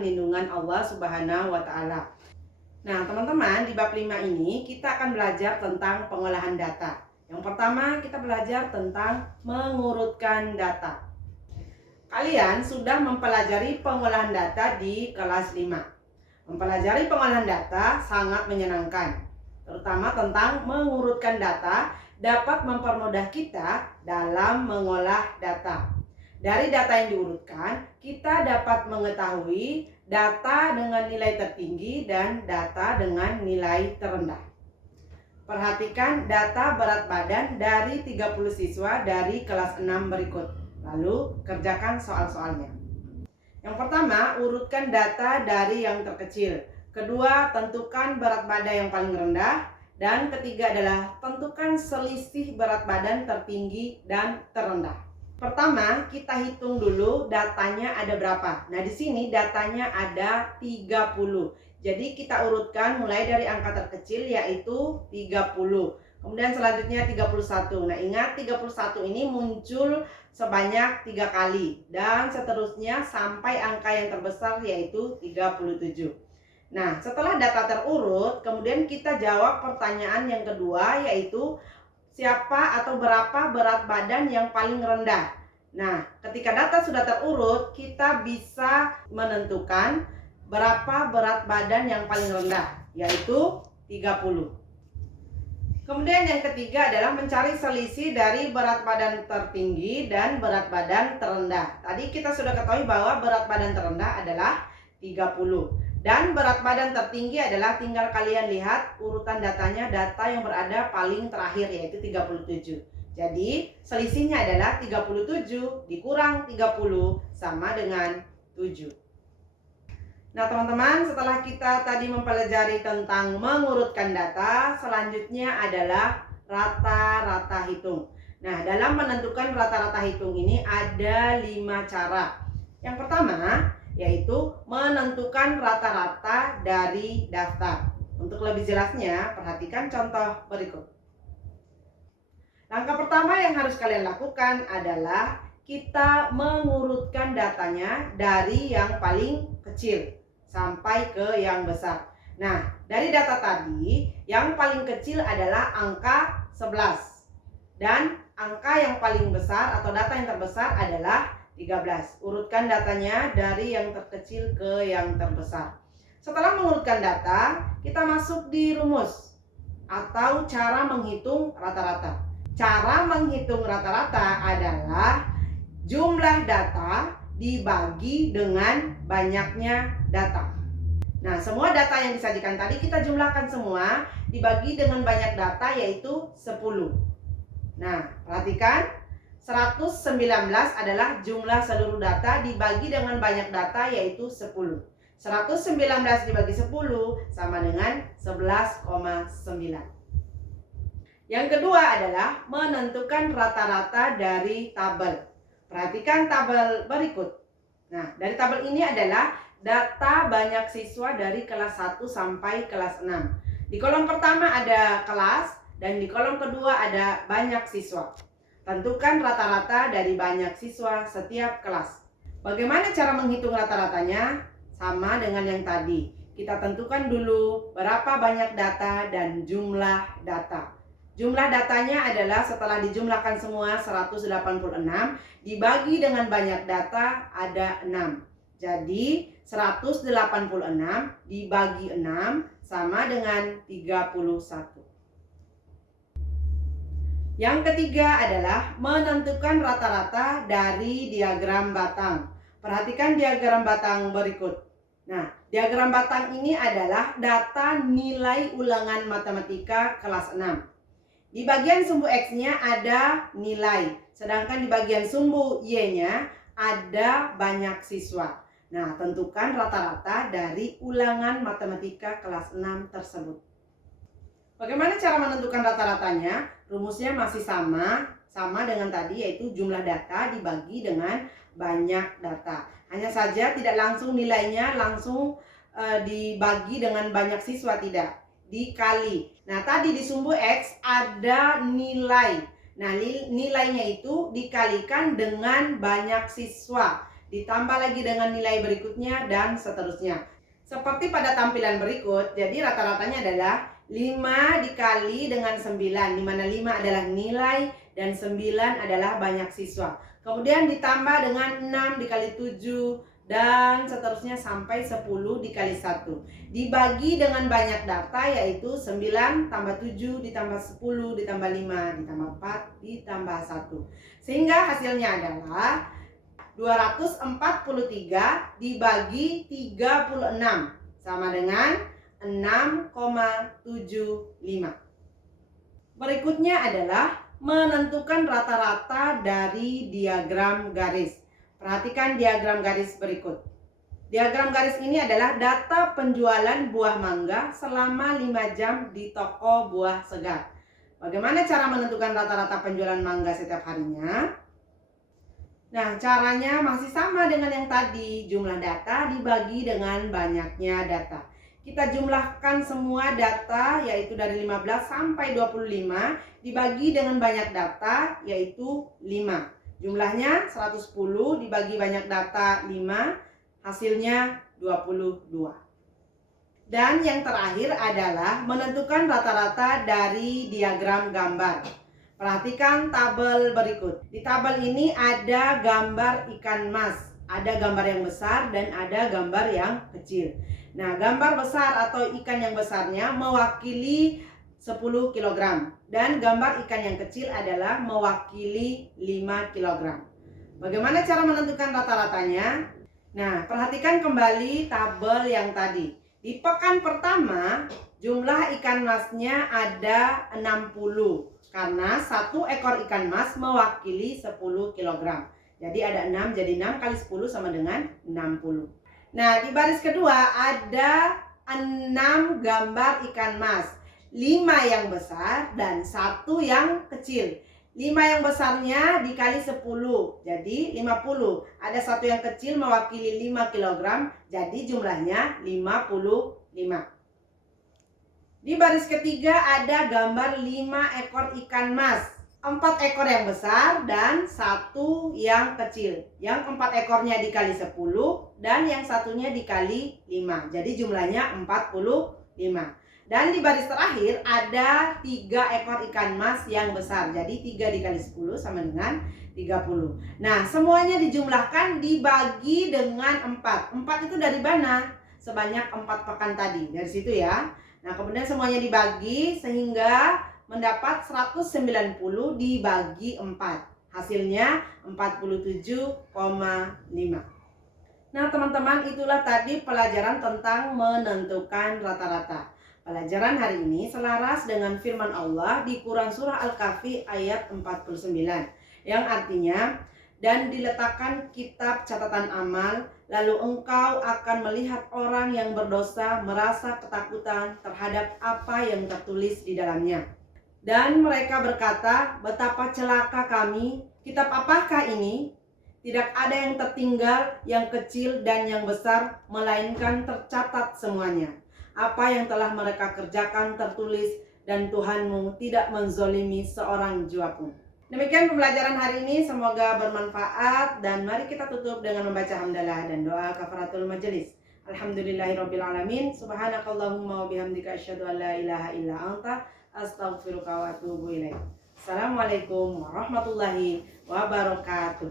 dalam lindungan Allah Subhanahu wa Ta'ala. Nah, teman-teman, di bab 5 ini kita akan belajar tentang pengolahan data. Yang pertama, kita belajar tentang mengurutkan data. Kalian sudah mempelajari pengolahan data di kelas 5. Mempelajari pengolahan data sangat menyenangkan, terutama tentang mengurutkan data dapat mempermudah kita dalam mengolah data. Dari data yang diurutkan, kita dapat mengetahui data dengan nilai tertinggi dan data dengan nilai terendah. Perhatikan data berat badan dari 30 siswa dari kelas 6 berikut. Lalu, kerjakan soal-soalnya. Yang pertama, urutkan data dari yang terkecil. Kedua, tentukan berat badan yang paling rendah. Dan ketiga adalah tentukan selisih berat badan tertinggi dan terendah. Pertama, kita hitung dulu datanya ada berapa. Nah, di sini datanya ada 30. Jadi kita urutkan mulai dari angka terkecil yaitu 30. Kemudian selanjutnya 31. Nah, ingat 31 ini muncul sebanyak 3 kali. Dan seterusnya sampai angka yang terbesar yaitu 37. Nah, setelah data terurut, kemudian kita jawab pertanyaan yang kedua yaitu siapa atau berapa berat badan yang paling rendah. Nah, ketika data sudah terurut, kita bisa menentukan berapa berat badan yang paling rendah, yaitu 30. Kemudian yang ketiga adalah mencari selisih dari berat badan tertinggi dan berat badan terendah. Tadi kita sudah ketahui bahwa berat badan terendah adalah 30. Dan berat badan tertinggi adalah tinggal kalian lihat urutan datanya, data yang berada paling terakhir yaitu 37. Jadi selisihnya adalah 37 dikurang 30 sama dengan 7. Nah teman-teman, setelah kita tadi mempelajari tentang mengurutkan data, selanjutnya adalah rata-rata hitung. Nah, dalam menentukan rata-rata hitung ini ada 5 cara. Yang pertama yaitu menentukan rata-rata dari daftar. Untuk lebih jelasnya, perhatikan contoh berikut. Langkah pertama yang harus kalian lakukan adalah kita mengurutkan datanya dari yang paling kecil sampai ke yang besar. Nah, dari data tadi, yang paling kecil adalah angka 11. Dan angka yang paling besar atau data yang terbesar adalah 13. Urutkan datanya dari yang terkecil ke yang terbesar. Setelah mengurutkan data, kita masuk di rumus atau cara menghitung rata-rata. Cara menghitung rata-rata adalah jumlah data dibagi dengan banyaknya data. Nah, semua data yang disajikan tadi kita jumlahkan semua dibagi dengan banyak data yaitu 10. Nah, perhatikan. 119 adalah jumlah seluruh data dibagi dengan banyak data yaitu 10. 119 dibagi 10 sama dengan 11,9. Yang kedua adalah menentukan rata-rata dari tabel. Perhatikan tabel berikut. Nah, dari tabel ini adalah data banyak siswa dari kelas 1 sampai kelas 6. Di kolom pertama ada kelas dan di kolom kedua ada banyak siswa. Tentukan rata-rata dari banyak siswa setiap kelas. Bagaimana cara menghitung rata-ratanya? Sama dengan yang tadi. Kita tentukan dulu berapa banyak data dan jumlah data. Jumlah datanya adalah setelah dijumlahkan semua 186 dibagi dengan banyak data ada 6. Jadi 186 dibagi 6 sama dengan 31. Yang ketiga adalah menentukan rata-rata dari diagram batang. Perhatikan diagram batang berikut. Nah, diagram batang ini adalah data nilai ulangan matematika kelas 6. Di bagian sumbu X-nya ada nilai, sedangkan di bagian sumbu Y-nya ada banyak siswa. Nah, tentukan rata-rata dari ulangan matematika kelas 6 tersebut. Bagaimana cara menentukan rata-ratanya? Rumusnya masih sama dengan tadi, yaitu jumlah data dibagi dengan banyak data. Hanya saja tidak langsung nilainya langsung dibagi dengan banyak siswa, tidak. Dikali. Nah, tadi di sumbu X ada nilai. Nah, nilainya itu dikalikan dengan banyak siswa. ditambah lagi dengan nilai berikutnya, dan seterusnya. Seperti pada tampilan berikut, jadi rata-ratanya adalah 5 dikali dengan 9, di mana 5 adalah nilai dan 9 adalah banyak siswa. Kemudian ditambah dengan 6 dikali 7 dan seterusnya sampai 10 dikali 1. Dibagi dengan banyak data, yaitu 9 tambah 7 ditambah 10 ditambah 5 ditambah 4 ditambah 1. Sehingga hasilnya adalah 243 dibagi 36 sama dengan 6,75. Berikutnya adalah menentukan rata-rata dari diagram garis. Perhatikan diagram garis berikut. Diagram garis ini adalah data penjualan buah mangga selama 5 jam di toko buah segar. Bagaimana cara menentukan rata-rata penjualan mangga setiap harinya? Nah, caranya masih sama dengan yang tadi. Jumlah data dibagi dengan banyaknya data. Kita jumlahkan semua data, yaitu dari 15 sampai 25, dibagi dengan banyak data, yaitu 5. Jumlahnya 110 dibagi banyak data 5, hasilnya 22. Dan yang terakhir adalah menentukan rata-rata dari diagram gambar. Perhatikan tabel berikut. Di tabel ini ada gambar ikan mas, ada gambar yang besar dan ada gambar yang kecil. Nah, gambar besar atau ikan yang besarnya mewakili 10 kg dan gambar ikan yang kecil adalah mewakili 5 kg. Bagaimana cara menentukan rata-ratanya? Nah, perhatikan kembali tabel yang tadi. Di pekan pertama, jumlah ikan masnya ada 60 karena satu ekor ikan mas mewakili 10 kg. Jadi ada 6, jadi 6 kali 10 sama dengan 60. Nah, di baris kedua ada 6 gambar ikan mas, 5 yang besar dan 1 yang kecil. 5 yang besarnya dikali 10, jadi 50. Ada 1 yang kecil mewakili 5 kg, jadi jumlahnya 55. Di baris ketiga ada gambar 5 ekor ikan mas, 4 ekor yang besar dan 1 yang kecil. Yang 4 ekornya dikali 10 dan yang satunya dikali 5. Jadi jumlahnya 45. Dan di baris terakhir ada 3 ekor ikan mas yang besar. Jadi 3 dikali 10 sama dengan 30. Nah, semuanya dijumlahkan dibagi dengan 4. 4 itu dari mana? Sebanyak 4 pekan tadi. Dari situ ya. Nah, kemudian semuanya dibagi sehingga mendapat 190 dibagi 4. Hasilnya 47,5. Nah, teman-teman, itulah tadi pelajaran tentang menentukan rata-rata. Pelajaran hari ini selaras dengan firman Allah di Quran Surah Al-Kahfi ayat 49. Yang artinya, dan diletakkan kitab catatan amal, lalu engkau akan melihat orang yang berdosa merasa ketakutan terhadap apa yang tertulis di dalamnya. Dan mereka berkata, betapa celaka kami, kitab apakah ini? Tidak ada yang tertinggal, yang kecil dan yang besar, melainkan tercatat semuanya. Apa yang telah mereka kerjakan tertulis, dan Tuhanmu tidak menzolimi seorang jua pun. Demikian pembelajaran hari ini, semoga bermanfaat dan mari kita tutup dengan membaca hamdalah dan doa kafaratul majelis. Alhamdulillahirabbil subhanakallahumma wa bihamdika asyhadu an la ilaha illa anta astaghfiruka wa atubu ilaik. Assalamualaikum warahmatullahi wabarakatuh.